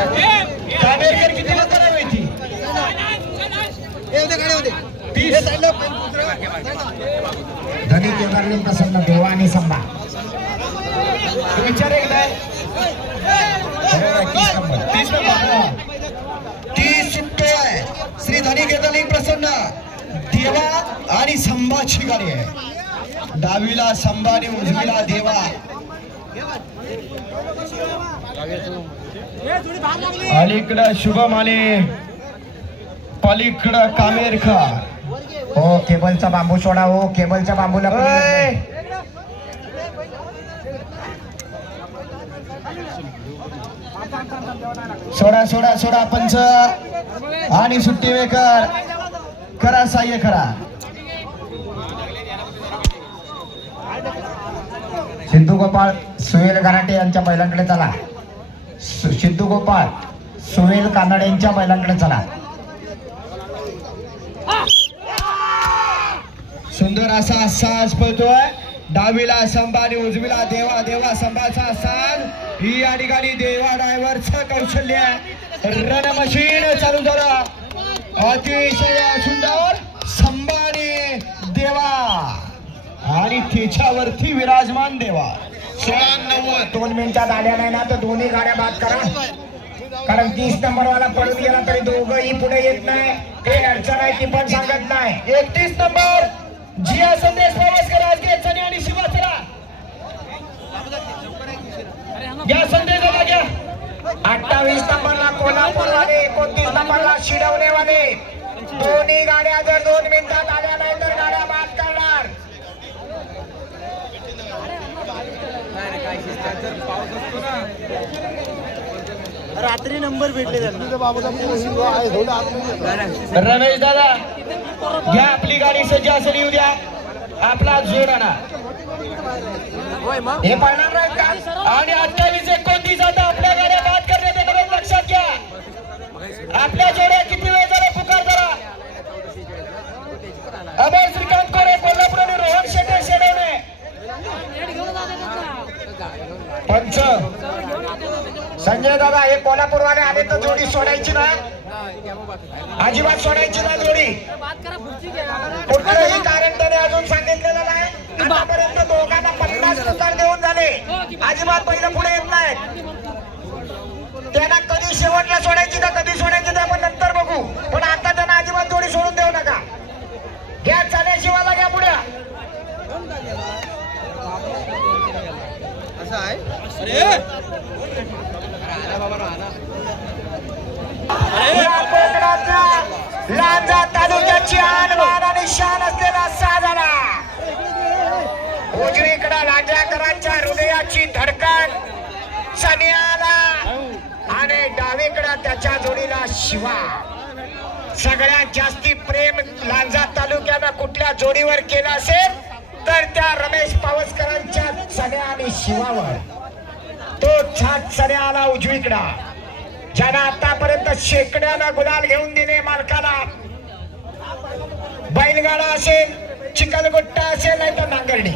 कामेरकर किती नंतर आहे माहिती? 30. धनी केदारने प्रसन्न देवा आणि संभा विचार एकदा 30 नंबर 30 सुटतोय. श्री धनी केदारने प्रसन्न देवा आणि संभाची गाडी आहे. डावीला संभा आणि उजवीला देवा. अलीकडं शुभम आले, पलीकडं कामेरकर. हो केबलचा बांबू सोडा. हो केबलच्या बांबूला सोडा सोडा सोडा. पंच आणि सुट्टी मेकर करा, सहाय्य करा. सिद्धू गोपाळ सुहेल कानाडे यांच्या बैलांकडे चला. सिद्धू गोपाळ सुहेल कानाडे यांच्या बैलांकडे चला. सुंदर असा साज पळतोय. डावीला संभा आणि उजवीला देवा. देवा संभाचा साज. ही या ठिकाणी देवा ड्रायव्हरचं कौशल्य. रण मशीन चालू झालं. अतिशय सुंदर संभा आणि देवा आणि त्याच्यावरती विराजमान देवा. 2 मिनिटात आल्या नाही ना तर दोन्ही गाड्या बाद करा. कारण 30 नंबर वाला पळून गेला तरी दोघंही पुढे येत नाही. ते अडचण आहे ती पण सांगत नाही. 31 नंबर जिया संदेश पावसकर राजगे चने आणि शिवा. चला घ्या संदेश दादा घ्या. 28 नंबरला कोल्हापूरवाले, 29 नंबरला शिडवणेवाले. दोन्ही गाड्या जर 2 मिनिटात आल्या नाही तर गाड्या बाद करणार. रात्री नंबर भेटले रमेश दादा घ्या. आपली गाडी सज्ज असेल येऊ द्या. आपला जोड आणा. हे पळणार नाही का? आणि 28 29 आता आपल्या गाड्या बाद करण्यात येतात. लक्षात घ्या. आपल्या जोड्या किती वेळ झाला पुकार करा. अमर श्रीकांत कोरे कोल्हापूर आणि रोहन शेटे शेडवणे. पंच संजय दादा हे कोल्हापूरवाले आले तर जोडी सोडायची ना. अजिबात सोडायची ना जोडी. कुठलंही कारण त्याने अजून सांगितलेलं नाही. आतापर्यंत दोघांना 50 नुसार देऊन झाले. अजिबात पहिलं पुढे येत नाही. त्यांना कधी शेवटला सोडायची का कधी सोडायची ते आपण नंतर बघू. पण आता त्यांना अजिबात जोडी सोडून देऊ नका. घ्या चालेल शिवाला घ्या पुढे. लांजा तालुक्याची आणबाण आणि शान असलेला साजरा. उजवीकडे लांजाकरांच्या हृदयाची धडकन सनियाला आणि डावीकडे त्याच्या जोडीला शिवा. सगळ्यात जास्ती प्रेम लांजा तालुक्यानं कुठल्या जोडीवर केलं असेल तर त्या रमेश पावसकरांच्या सण्या आणि शिवावर. तो छाट सण्या आला उजवीकडा. ज्यानं आतापर्यंत शेकड्याला गुलाल घेऊन दिले मालकाला. बैलगाडा असेल, चिखलगुट्टा असेल नाही तर नांगरणी.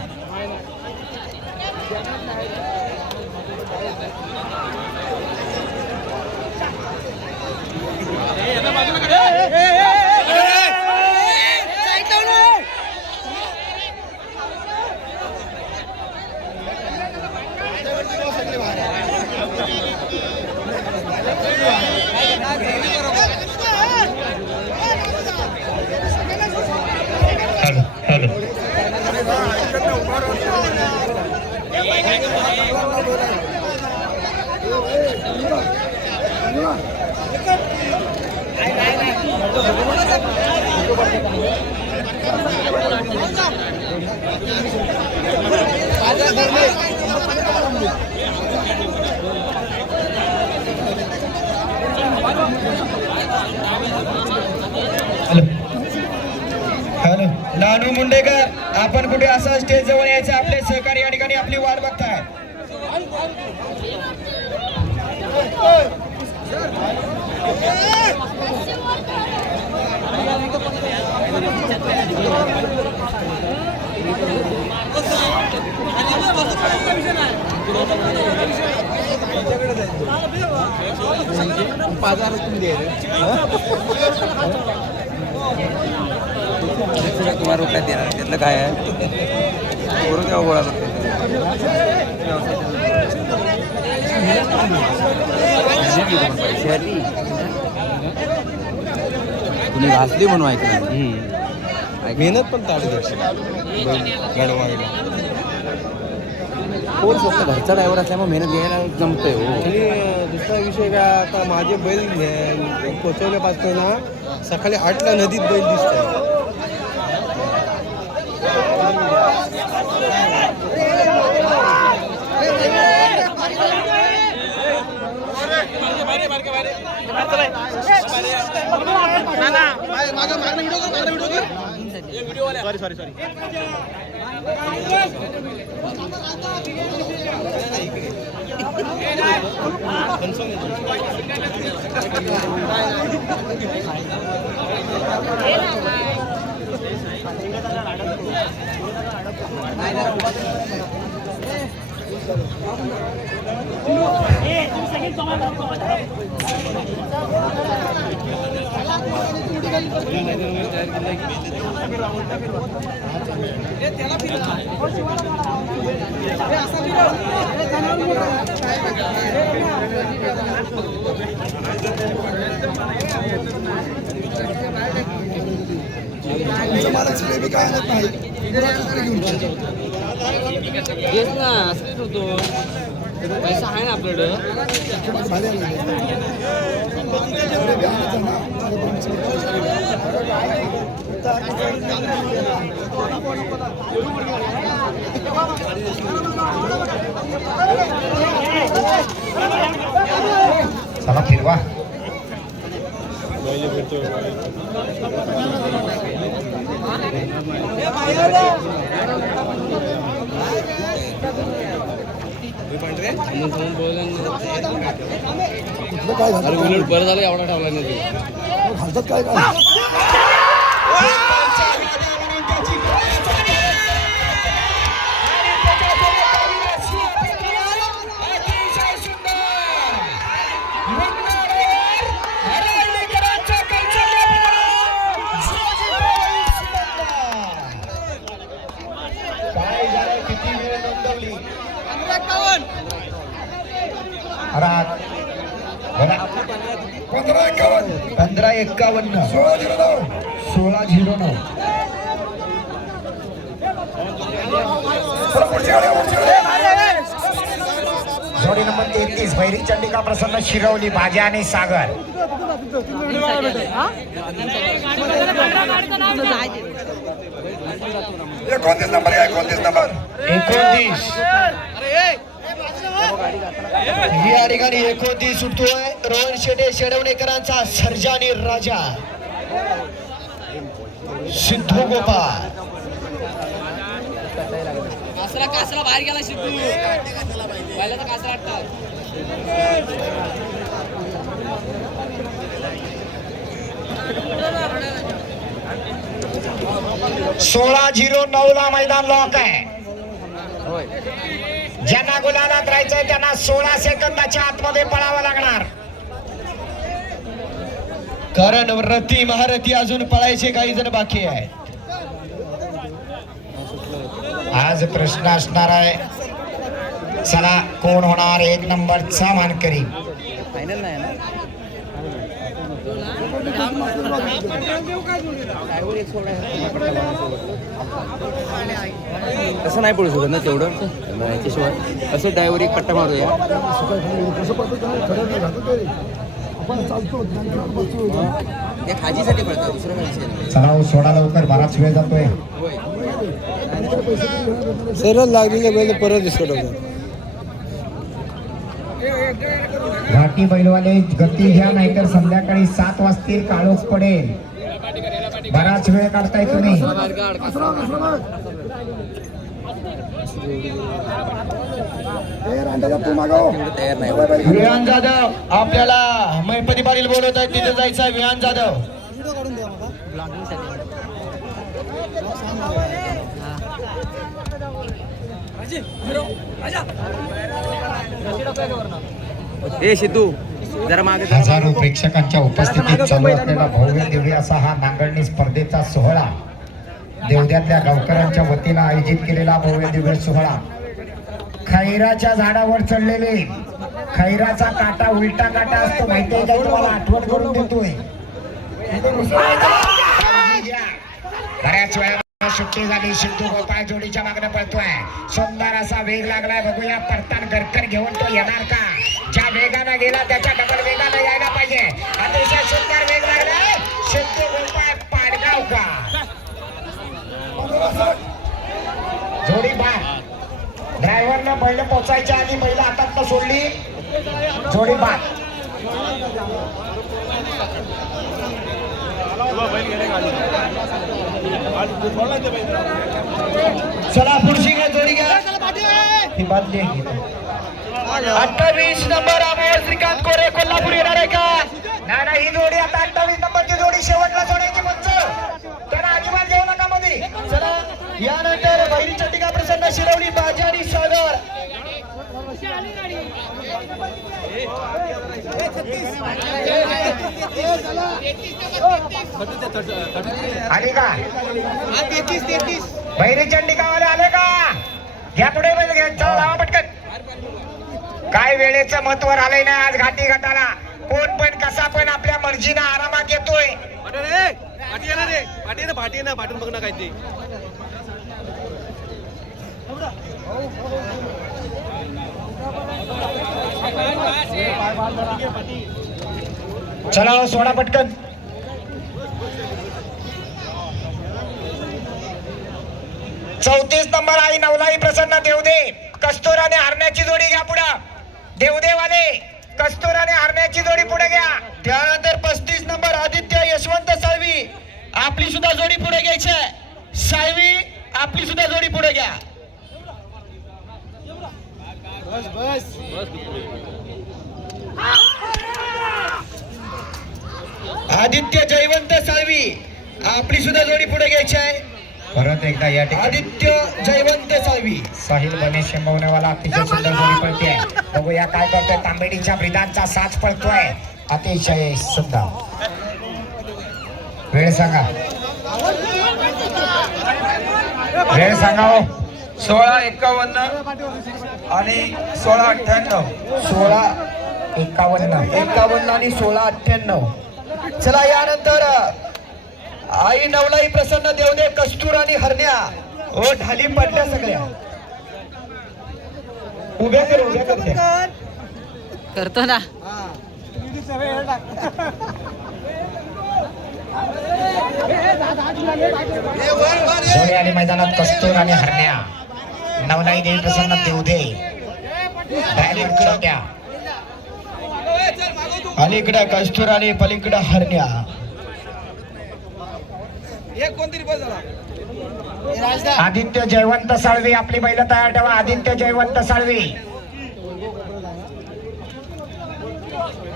हॅलो नानू मुंडेकर, आपण कुठे असं स्टेज जवळ यायचं? आपले सहकारी या ठिकाणी आपली वाट बघताय. तुम्हाला रुपयात देणार त्यातलं काय आहे बरोबर तेव्हा गोळा करतो तुम्ही घासली म्हणून ऐकणार मेहनत पण ताडी कोण स्वतः घरचा ड्रायव्हर असल्यामुळे मेहनत घ्यायला जमतंय हो. आणि दुसरा विषय काय आता माझे बैल पोचवल्यापासून ना सकाळी 8ला नदीत बैल दिसतात. येस ना असंच होतो पैसा आहे ना आपल्याकडं चला फिरवा बरं झालं एवढा ठेवला नाही राग 15-51 16-09 जोडी नंबर 33 भैरी चंडिका प्रसन्न शिरवली भाज्या आणि सागर. एकोणतीस नंबर 29 या ठिकाणी 29 सुटतोय रोहन शेटे शेडवणेकरांचा सर्जानी राजा सिद्धू गोपाळ कासरा बाहेर गेला सिद्धू पहिला तर कासरा आटतात 16-09 ला मैदान लॉक आहे. ज्यांना गुलालात राहायचंय त्यांना 16 सेकंदाच्या आतमध्ये पळावं लागणार. कारण रती महारथी अजून पळायचे काही जण बाकी आहेत. आज प्रश्न असणार आहे चला कोण होणार 1 नंबरचा मानकरी. फायनल नाही ना तसं नाही पडू शकत ना तेवढं याच्याशिवाय असं ड्रायव्हर एक पट्टा मारूया त्या खाजीसाठी पडतात दुसरं काय विषय चला सोडा लवकर बराच वेळ जातोय. सरळ लागलेले बैल परत दिसत घाटी बैलवाले गती घ्या नाहीतर संध्याकाळी 7 वाजतील काळोख पडेल. बराच वेळ काढताय तुम्ही. तयार नाही विहान जाधव आपल्याला मैपती पाटील बोलवत आहेत तिथे जायचं आहे. विहान जाधव ए सिद्धू जरा मागे हजारो प्रेक्षकांच्या उपस्थितीत चालू असलेला भव्य दिव्य असा हा नांगरणी स्पर्धेचा सोहळा, देवद्यातल्या गावकऱ्यांच्या वतीनं आयोजित केलेला भव्य दिव्य सोहळा. खैराच्या झाडावर चढलेले, खैराचा काटा उलटा काटा असतो माहितीये का तुम्हाला, आठवण करून देतोय. बऱ्याच वेळा सुट्टी झाली, सिद्धू गोपाळ जोडीच्या मागणं पळतोय. सुंदर असा वेग लागलाय, बघूया परतान गरकर घेऊन तो येणार का. ज्या वेगानं गेला त्याच्या डबल वेगानं यायला पाहिजे. अतिशय सुंदर वेग लागलाय, सिद्धू गोपाळ पाडगाव का. जोडी बाद, ड्रायव्हरनं बैल पोचायच्या आधी बैल हातात सोडली, जोडी बाद. चला पुढची घ्या, जोडी घ्या. ही बादली आहे. 28 नंबर अमोल श्रीकांत कोरे कोल्हापूर येणार आहे का. नाही ही जोडी आता 28 नंबरची जोडी शेवटला सोडायची मंच, त्याला अजिबात घेऊ नका मध्ये. चला यानंतर बहिरी चंडिका प्रसन्न शिरवली बाजी आणि सागर. आली का बहिरी चंडिकावाले, आले का. घ्या पुढे बैल घ्या, चला लावा पटकन. काय वेळेचं महत्व आलंय ना आज घाटी घाटाला. कोण पण कसा पण आपल्या मर्जीनं आरामात येतोय. पाठून बघ ना काय ते. चला हो, सोडा पटकन. चौतीस नंबर आई नवलाई प्रसन्न देवदे कस्तुराने हरण्याची जोडी घ्या पुढं. देवदेवाले कस्तुराने हरण्याची जोडी पुढे घ्या. त्यानंतर 35 नंबर आदित्य यशवंत साळवी, आपली सुद्धा जोडी पुढे घ्यायची आहे. साळवी आपली सुद्धा जोडी पुढे घ्या. आदित्य जयवंत साळवी, आपली सुद्धा जोडी पुढे घ्यायची आहे. परत एकदा या ठिकाणी आदित्य जयवंत साळवी. साहिल गणेश शिंबवणेवाला अतिशय सुंदर जोडी पळते. बघूया काय करतोय. तांबेडीच्या ब्रिदांचा साज पळतोय, अतिशय सुंदर. वेळ सांगा, वेळ सांगा हो. 16:51 आणि 16:98. 16:51 आणि 16:98. चला यानंतर आई नवलाई प्रसन्न देवदे कस्तूर आणि हरण्या. ओ ढाली पडल्या सगळ्या. उभ्या करते करतो ना. जोडी आणि मैदानात कस्तूर आणि हरण्या. नवलाई देवी प्रसन्न देवदे डायरेक्ट छोट्या. अलीकडे कस्तूर आणि पलीकडे हरण्या. आदित्य जयवंत साळवी, आपली बैल तयार ठेवा. आदित्य जयवंत साळवी.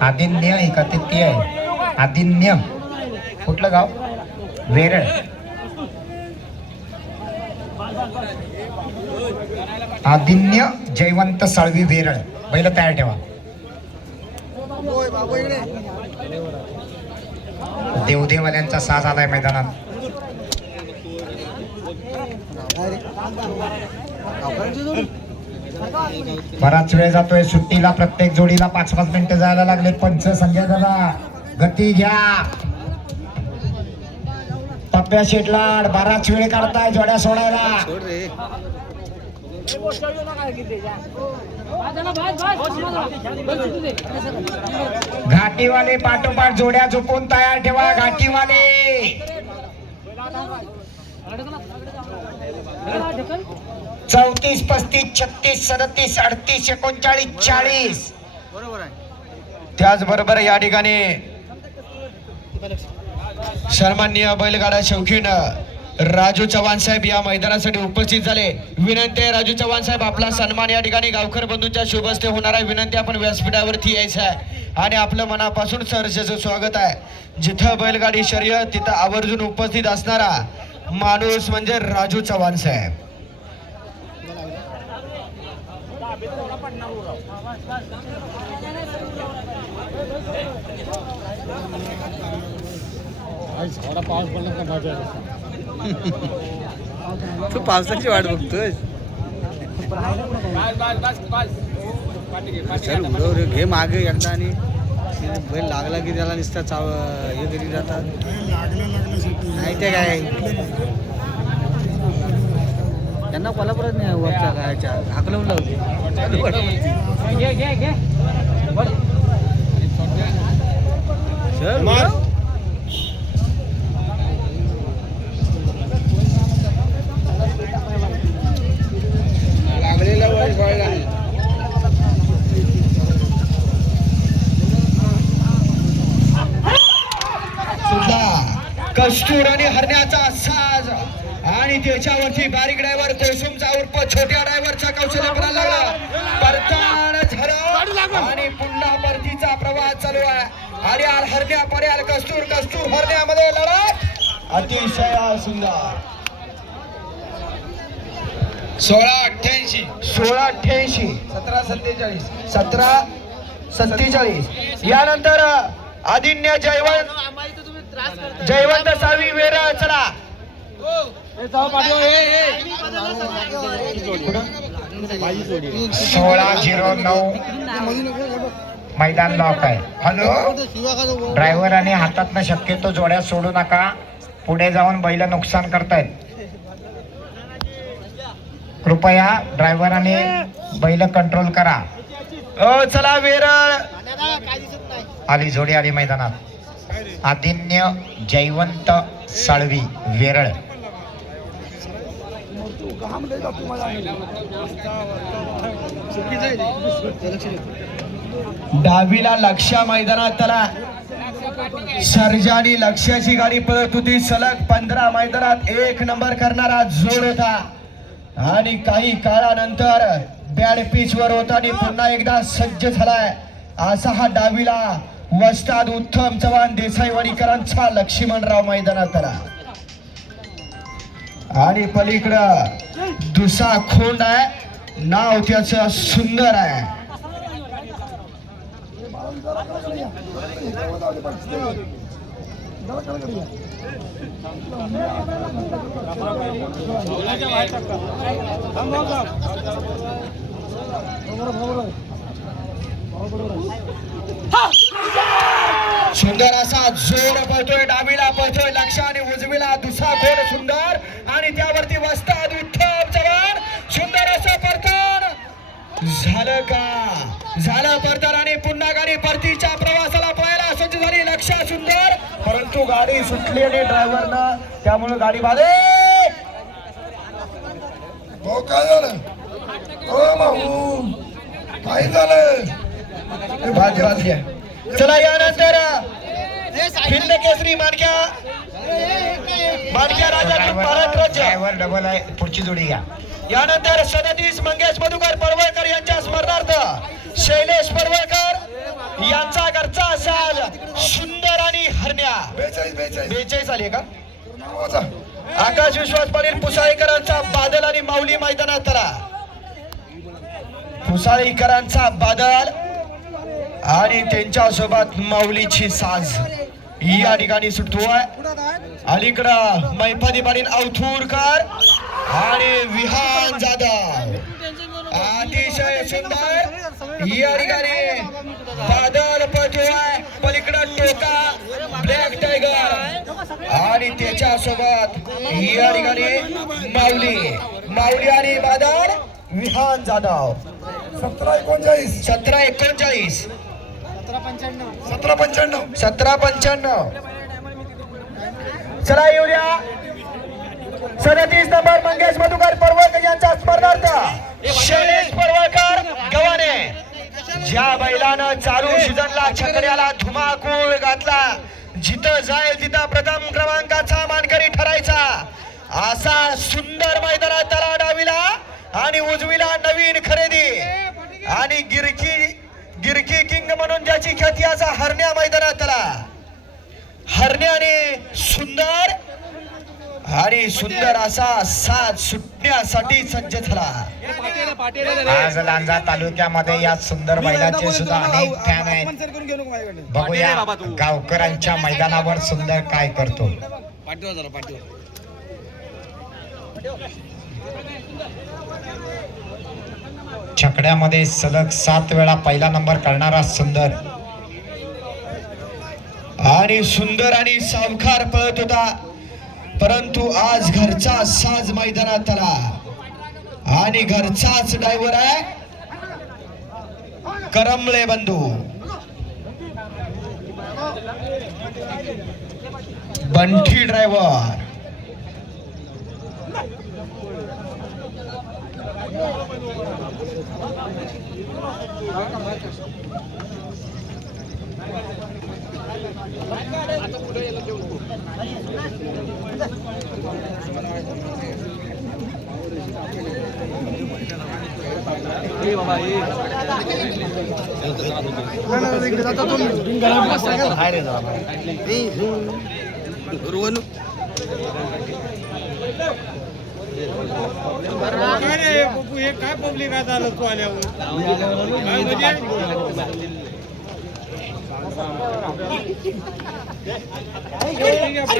आदिन्य आहे का ते आहे. आदिन्य कुठलं गाव. वेरळ. आदिन्य जयवंत साळवी वेरळ, बैल तयार ठेवा. देवदेवाल्यांचा साज आलाय मैदानात. बराच वेळ जातोय सुट्टीला. प्रत्येक जोडीला 5-5 मिनिटं जायला लागले. पंच संजय दादा गती घ्या. पप्प्या शेटलाड बराच वेळ काढताय जोड्या सोडायला. घाटीवाले पाठोपाठ जोड्या झोपून तयार ठेवा. घाटीवाले 34, 35, 36, 37, 38, 39, 40. त्याचबरोबर या ठिकाणी सन्माननीय बैलगाडा शौकीन राजू चव्हाण साहेब या मैदानासाठी उपस्थित झाले. विनंती आहे राजू चव्हाण साहेब, आपला सन्मान या ठिकाणी गावकर बंधूंच्या शुभ हस्ते होणार आहे. विनंती, आपण व्यासपीठावरती यायचं आहे आणि आपलं मनापासून सहर्षाचं स्वागत आहे. जिथं बैलगाडी शर्यत तिथं आवर्जून उपस्थित असणारा माणूस म्हणजे राजू चव्हाण साहेब. तू पावसाची वाट बघतोय. चल उडव रे, घे मागे एकदा आणि बैल लागला की त्याला नुसता हे करी जातात. नाही ते काय त्यांना कोल्हापुरात नाही वरच्या गायच्या हाकलवून लावते. चल उडव. लागलेला वय गोळला सुद्धा कस्तूर आणि हरण्याचा साज आणि त्याच्यावरती बारीक ड्रायव्हर कोसुमचा उर्फ छोट्या ड्रायव्हरचा कौशल्य करायला लागला. परतान झालं आणि पुन्हा परतीचा प्रवास चालू आहे. आर्याल हरण्या पर्याल कस्तूर कस्तूर हरण्यामध्ये लढत अतिशय सुंदर. 16-88 16-88 17-47 यानंतर आदिन्य जयवंत सावी वेरा. चला 16-09 मैदान लॉक आहे. हॅलो ड्रायव्हराने हातातनं शक्यतो जोड्या सोडू नका, पुढे जाऊन बैल नुकसान करतायत. कृपया ड्रायव्हराने बैल कंट्रोल करा. चला वेरळ आली जोडी आली मैदानात. आदिन्य जयवंत साळवी वेरळ. डावीला लक्ष्या मैदानात त्याला सर्जानी लक्ष्याची गाडी पळत होती. सलग 15 मैदानात 1 नंबर करणारा जोड होता आणि काही काळानंतर बॅड पिच वर होता आणि पुन्हा एकदा सज्ज झालाय. असा हा डावीला वस्ताद उत्तम चव्हाण देसाईवाडीकरांचा लक्ष्मणराव मैदानात त्याला. आणि पलीकडं दुसा खोंड आहे, नाव त्याचं सुंदर आहे. सुंदर असा जोर पळतोय, डावीला पळतोय लक्ष आणि उजवीला दुसरा घोड सुंदर आणि त्यावरती वस्ताद उत्तम चव्हाण. सुंदर असं परतन झालं का? झालं परतन आणि पुन्हा गाडी परतीच्या प्रवासाला पळायला सज्ज झाली. लक्ष सुंदर, परंतु गाडी सुटली आणि ड्रायव्हरनं, त्यामुळे गाडी बाधे. हो काय झालं? हो भाऊ काय झालं? चला यानंतर हिंद केसरी मानक्या राजा भारत राज्य ड्रायव्हर डबल आहे, पुढची जोडी घ्या. यानंतर 37 मंगेश मधुकर पडवळकर यांच्या स्मरणार्थ शैलेश पडवळकर यांचा घरचा साज सुंदर आणि हरण्या. 42 आली का? आकाश विश्वास पाटील पुसाळीकरांचा बादल आणि माऊली मैदानात तरा. पुसाळीकरांचा बादल आणि त्यांच्या सोबत माऊलीची साज या ठिकाणी सुटतोय. अलीकडं मैफादी पाटील अवथूरकर आणि विहान जाधव. अतिशय सुंदर या ठिकाणी बादल पळतोय. पलीकडं टोका ब्लॅक टायगर आणि त्याच्या सोबत या ठिकाणी माऊली आणि बादल विहान जाधव. 17-39 17-39 17-95 17-95. चला येऊया 37 नंबर मंगेश मधुकर पडवळकर यांच्या स्मरणार्थ शैलेश पडवळकर गव्हाणे. ज्या बैलानं चालू सीझनला छकड्याला धुमाकूळ घातला, जिथं जाईल तिथं प्रथम क्रमांकाचा मानकरी ठरायचा, असा सुंदर मैदानात त्याला डावीला आणि उजवीला नवीन खरेदी आणि गिरकी किंग म्हणून ज्याची ख्याती असा हरण्या मैदानात त्याला. हरण्याने सुंदर आणि सुंदर असा साज सुटण्यासाठी सज्ज झाला. आज लांजा तालुक्यामध्ये या सुंदर बैलाचे सुद्धा अनेक फॅन आहेत. बघूया गावकरांच्या मैदानावर सुंदर काय करतो. छकड्यामध्ये सलग 7 वेळा पहिला नंबर करणारा सुंदर आणि सुंदर आणि सावकार पळत होता, परंतु आज घरचा साज मैदानात आला आणि घरचाच ड्रायव्हर आहे करमळे बंधू बंठी ड्रायव्हर. काय पब्लिक आता आलं तू आल्यावर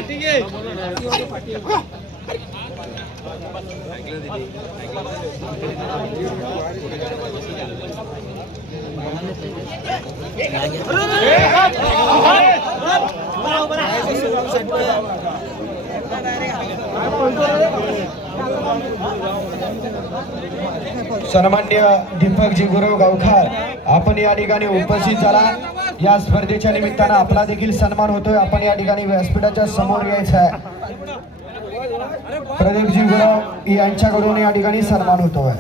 ठीक आहे. सन्मान्य दीपकजी गुरव गावखार, आपण या ठिकाणी उपस्थित झाला. या स्पर्धेच्या निमित्तानं आपला देखील सन्मान होतोय. आपण या ठिकाणी व्यासपीठाच्या समोर यायचं आहे. प्रदीपजी गुरव यांच्याकडून या ठिकाणी सन्मान होतोय.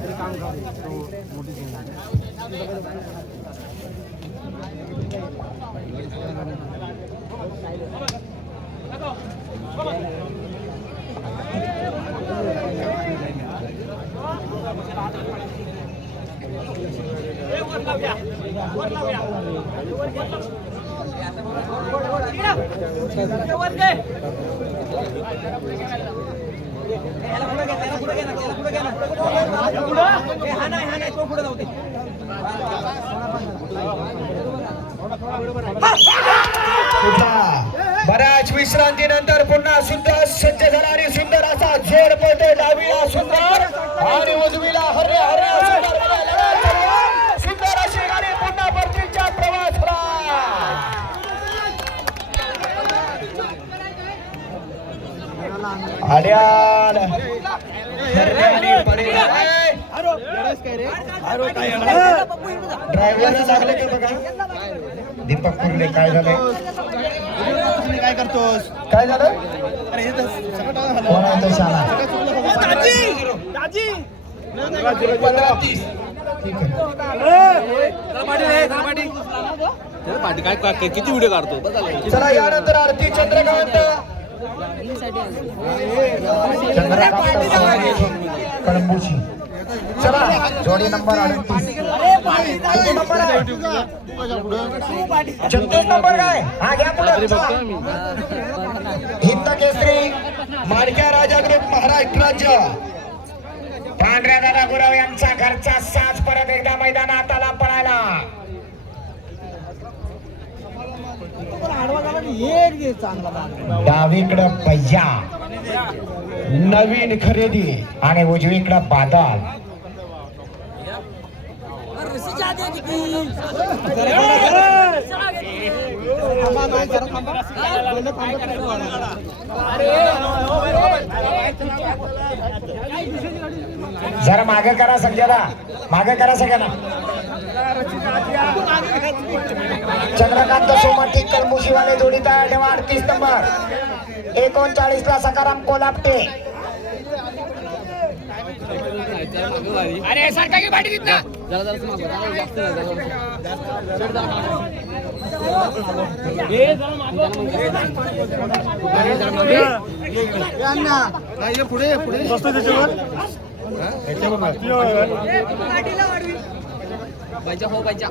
बऱ्याच विश्रांतीनंतर पुन्हा सुंदर सज्ज झाला आणि सुंदर असा जोर पळतोय. डावीला सुंदर आणि उजवीला हर्या हर्या सुंदर अशी गाडी पुन्हा परतीच्या प्रवासाला. आड्याल ड्रायव्हरला लागले का बघा. दीपक कुर्ले काय झालंय? काय करतोस? काय झालं? कोण आहे तो शाळा? 15-30. ठीक आहे. काय किती व्हिडिओ काढतो. चला यानंतर आरती चंद्रकांत कळंबूची. चला जोडी नंबर 38. किती नंबर आहे? 34 नंबर काय? हा घ्या पुढे. हिंद केसरी माडक्या राजा ग्रुप महाराष्ट्र राज्य. पांढऱ्या दादा गुरव यांचा घरचा साज परत एकदा मैदानात आला पळायला. डावीकडं भैया नवीन खरेदी आणि उजवीकडं बादल. जरा मागे करा सगळ्याला, मागे करा सगळ्यांना. चंद्रकांत सोमठी कळमुशीवाले जोडी तयार ठेवा. 38 नंबर 39 ला सकाराम कोल्हापटे. अरे सारखा की पाठी तिथं जरा जास्त पुढे पुढे बसतो त्याच्यावर. पाहिजे हो पाहिजे.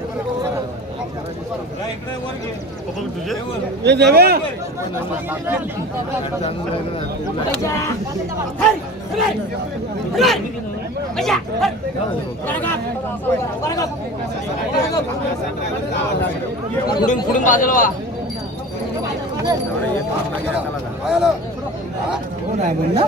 पुढून बाजूला वा. कोण आहे म्हणलं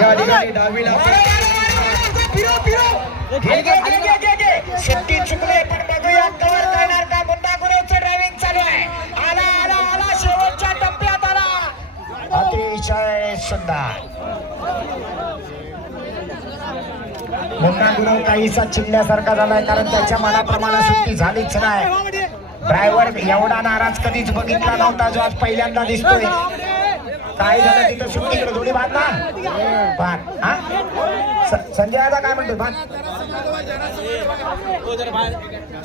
या ठिकाणी डावीला शेट्टी चुकले पण बघूया कव्हर करणार का. मुन्ना गुरुचं ड्रायव्हिंग चालू आहे. आला आला आला शेवटच्या टप्प्यात आला. अतिशय सुंदर. मुन्ना गुरु काहीसा चिडल्यासारखा झालाय कारण त्याच्या मनाप्रमाणे सुट्टी झालीच नाही. ड्रायव्हर एवढा नाराज कधीच बघितला नव्हता जो आज पहिल्यांदा दिसतोय. काय झालं तिथं सुट्टीकडे थोडी बात ना बात. हा संजय आता काय म्हणतो बात.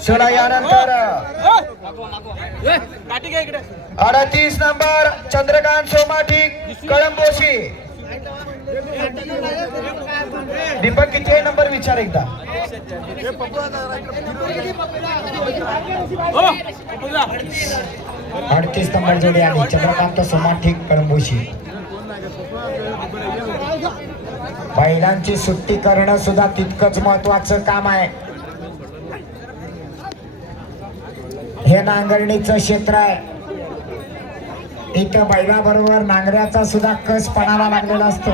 चला यानंतर 38 नंबर चंद्रकांत सोमाठी कळंबोशी. दीपक किती आहे नंबर विचार एकदा. अडतीस नंबर जोडी आली चंद्रकांत सोमाठी कळंबोशी. बैलांची सुट्टी करणं सुद्धा तितकंच महत्वाचं काम आहे. हे नांगरणीचं क्षेत्र आहे. इथं बैलाबरोबर नांगऱ्याचा सुद्धा कस पणाला लागलेला असतो.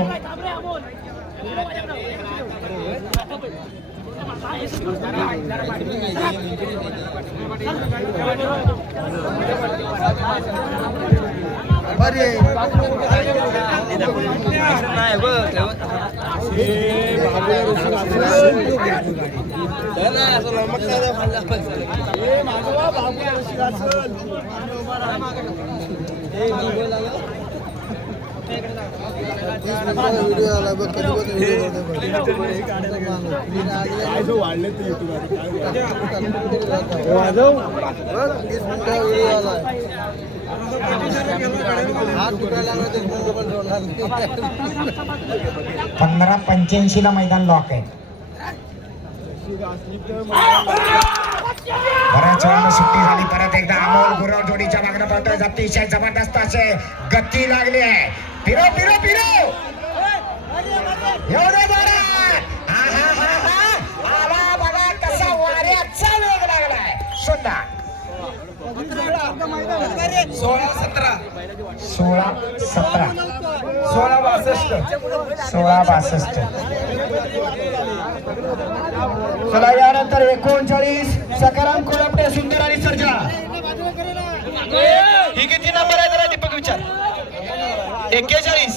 पंधरा 85 ला मैदान लॉक आहे. बऱ्याच वेळा सुट्टी झाली. परत एकदा अमोल गुरव जोडीच्या मागणं पळतोय. अतिशय जबरदस्त असे गती लागली आहे. फिरो फिरो फिरो एवढे आला बघा कसा वाऱ्याचा वेग लागलाय. सुंदर 16-17 16-17 16-62 चला यानंतर 39 सकाराम कोल्हापुरे सुंदर आणि सर्जा. ही किती नंबर आहे जरा दीपक विचार. 41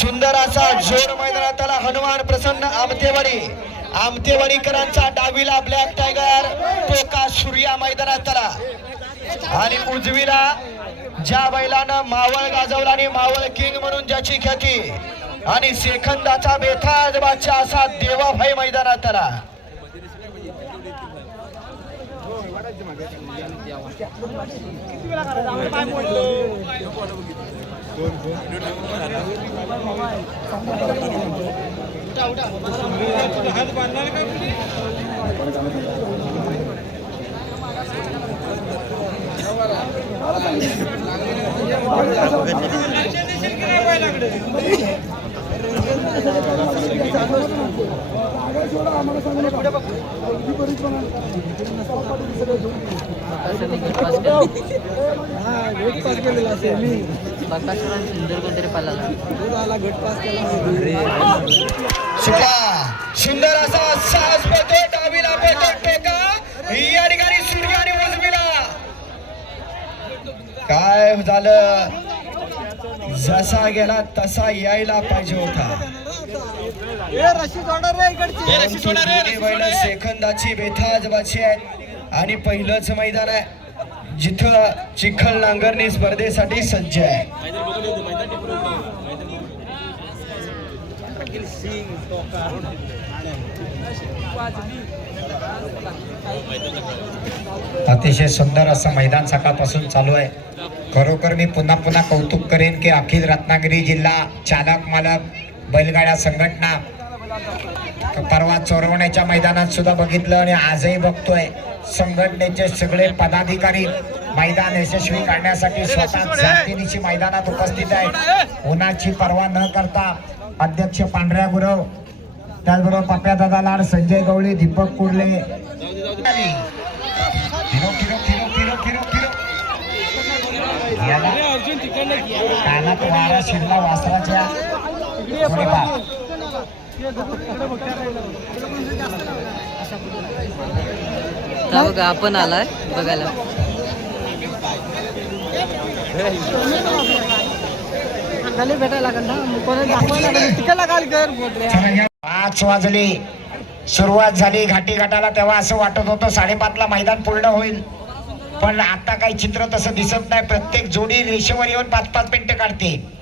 सुंदर असा जोर मैदानात आला. हनुमान प्रसन्न आमतेवाडीकरांचा डावीला ब्लॅक टायगर टोका सूर्या मैदानात आला आणि उजवीला ज्या बैलानं मावळ गाजवला आणि मावळ किंग म्हणून ज्याची ख्याती आणि सेखंदाचा बेताज बादशाह असा देवाभाई मैदानात आला. सुंदर असा साज पळतोय. डावीला पळतोय टोका. या ठिकाणी सूर्य आणि उजवीला काय झालं. जसा गेला तसा यायला पाहिजे होता. सेखंदाची बेताज बादशाह आहेत आणि पहिलंच मैदान आहे जिथं चिखल नांगरणी स्पर्धेसाठी सज्ज आहे. अतिशय सुंदर असं मैदान सकाळपासून चालू आहे. खरोखर मी पुन्हा पुन्हा कौतुक करेन की अखिल रत्नागिरी जिल्हा चालक मालक बैलगाड्या संघटना परवा चोरवण्याच्या मैदानात सुद्धा बघितलं आणि आजही बघतोय. संघटनेचे सगळे पदाधिकारी मैदान यशस्वी करण्यासाठी स्वतः जातीनिशी मैदानात उपस्थित आहेत. उन्हाची पर्वा न करता अध्यक्ष पांढऱ्या गुरव, त्याचबरोबर पप्प्या दादा लाड, संजय गवळी, दीपक कुर्ले. कानात वारा शिरला वासराच्या. हा बघा आपण आलाय बघायला. भेटायला लागेल ना, कोणाला दाखवायला लागेल, तिकडला काल कर बोलले. 5 वाजले, सुरुवात झाली घाटी घाटाला. तेव्हा असं वाटत होतं 5:30 ला मैदान पूर्ण होईल, पण आता काही चित्र तसं दिसत नाही. प्रत्येक जोडी रेषेवर येऊन 5-5 मिनिटं काढते.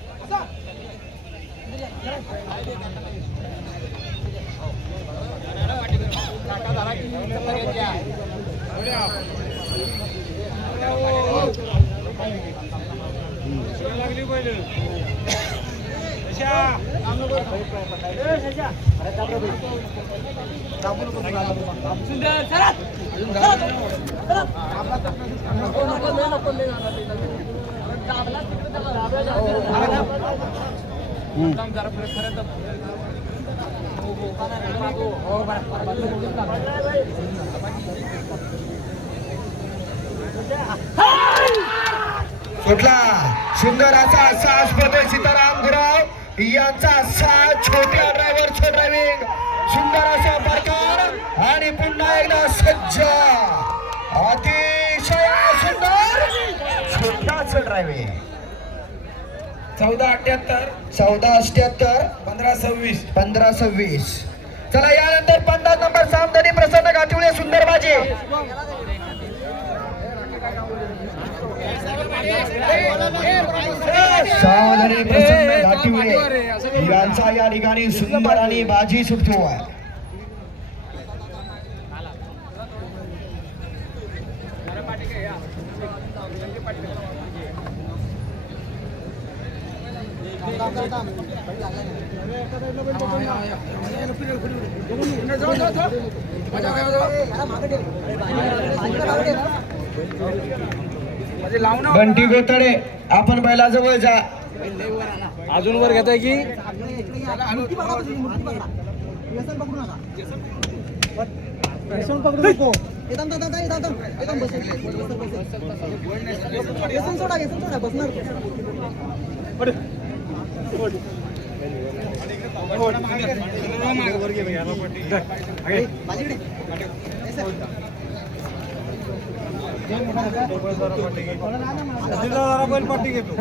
सुटला सुंदर असा सास पदे सीताराम गुराव यांचा साथ. छोट्या ड्रायव्हरचं ड्रायव्हिंग, सुंदर असा प्रकार आणि पुन्हा एकदा सज्ज, अतिशय सुंदर छोट्याचं ड्रायव्हिंग. 1478 1478 1526 1526. चला यानंतर 50 नंबर सामदानी प्रसन्न गाठुळे सुंदर बाजी. सावधानी प्रसन्न घाटिवळे यांचा या ठिकाणी सुंदर आणि बाजी सुटतो आहे. बंटी गोतडे आपण बैलाजवळ जा. अजून वर घेताय की पाठी घेतो.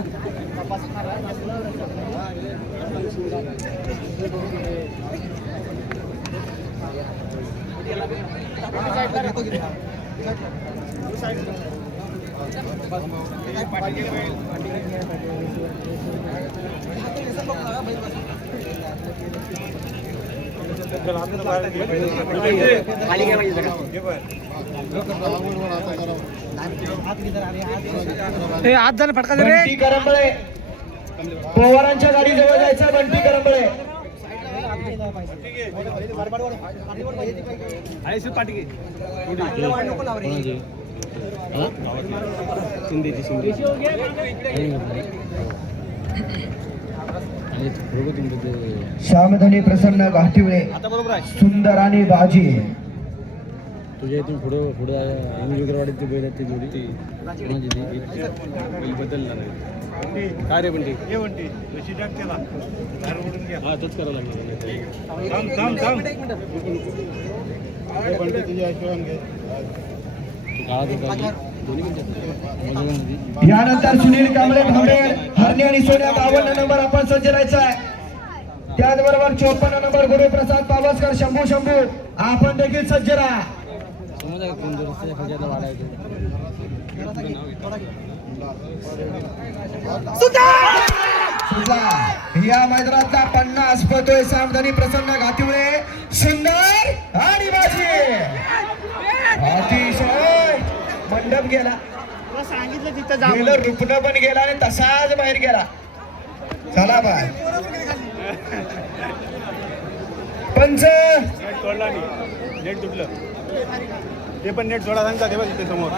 आज झालं फटका दे रे. बंटी करंबळे पवारांच्या गाडी जवळ जायचं. बंटी करंबळे श्यामधनी प्रसन्न घाटिवळे सुंदर आणि बाजी. तुझ्या इथून पुढं पुढं विग्रवाडीची बैल आहेत ती जोडी ती कोणाची ती बदलला नाही काय रे बंटी हा तोच करावं लागणार. बंटी तुझी आशीर्वाद घे यानंतर सुनील कांबळे भांबे हरणे आणि सोन्या 52 नंबर आपण सज्ज राहायचा आहे. त्याचबरोबर 54 नंबर गुरुप्रसाद पावसकर शंभू आपण देखील सज्ज राहा. या मैदानातला 50 पतोय सामधानी प्रसन्न घाटिवळे सुंदर आणि बाजी. अतिशय मंडप गेला, सांगितलं तिथं जा. रुपण पण गेला आणि तसाच बाहेर गेला. चला बाय पंच नेट सोडला नाही नेट तुटलं ते पण नेट सोडा सांगता तेव्हा तिथे समोर